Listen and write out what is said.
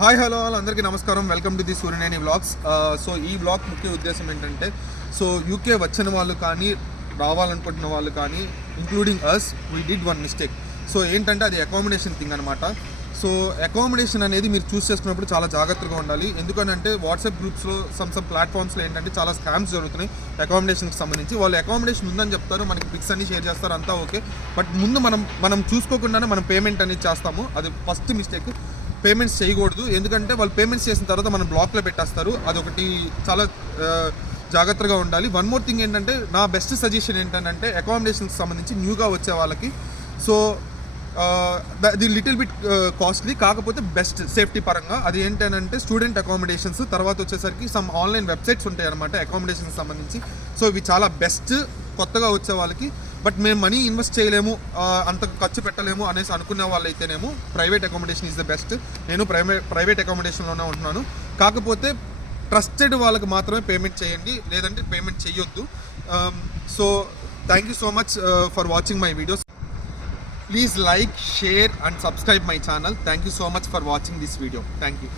Hi hello all అందరికీ నమస్కారం. Welcome to the Suryaneni vlogs. So ఈ వ్లాగ్ ముఖ్య ఉద్దేశం ఏంటంటే, సో యూకే వచ్చిన వాళ్ళు కానీ రావాలనుకుంటున్న వాళ్ళు కానీ including us we did one mistake. So ఏంటంటే అది అకామిడేషన్ థింగ్ అనమాట. సో అకామిడేషన్ అనేది మీరు చూస్ చేసుకున్నప్పుడు చాలా జాగ్రత్తగా ఉండాలి. ఎందుకంటే వాట్సాప్ గ్రూప్స్లో సమ్ ప్లాట్ఫామ్స్లో ఏంటంటే చాలా స్కామ్స్ జరుగుతున్నాయి అకామిడేషన్కి సంబంధించి. వాళ్ళు అకామిడేషన్ ఉందని చెప్తారు, మనకి పిక్స్ అన్ని షేర్ చేస్తారు, అంతా ఓకే. బట్ ముందు మనం చూసుకోకుండానే మనం పేమెంట్ అనేది చేస్తాము. అది ఫస్ట్ మిస్టేక్. పేమెంట్స్ చేయకూడదు, ఎందుకంటే వాళ్ళు పేమెంట్స్ చేసిన తర్వాత మనం బ్లాక్లో పెట్టేస్తారు. అదొకటి చాలా జాగ్రత్తగా ఉండాలి. వన్ మోర్ థింగ్ ఏంటంటే, నా బెస్ట్ సజెషన్ ఏంటంటే అకామిడేషన్కి సంబంధించి న్యూగా వచ్చే వాళ్ళకి, సో అది లిటిల్ బిట్ కాస్ట్లీ, కాకపోతే బెస్ట్ సేఫ్టీ పరంగా. అది ఏంటంటే స్టూడెంట్ అకామిడేషన్స్, తర్వాత వచ్చేసరికి సమ్ ఆన్లైన్ వెబ్సైట్స్ ఉంటాయి అనమాట అకామిడేషన్కి సంబంధించి. సో ఇవి చాలా బెస్ట్ కొత్తగా వచ్చే వాళ్ళకి. బట్ మేము మనీ ఇన్వెస్ట్ చేయలేము, అంత ఖర్చు పెట్టలేము అనేసి అనుకునే వాళ్ళైతేనేమో private accommodation is the best. నేను ప్రైవేట్ అకామిడేషన్లోనే ఉంటున్నాను. కాకపోతే ట్రస్టెడ్ వాళ్ళకి మాత్రమే పేమెంట్ చేయండి, లేదంటే పేమెంట్ చేయొద్దు. So thank you so much for watching my videos. Please like, share and subscribe my channel. Thank you so much for watching this video. Thank you.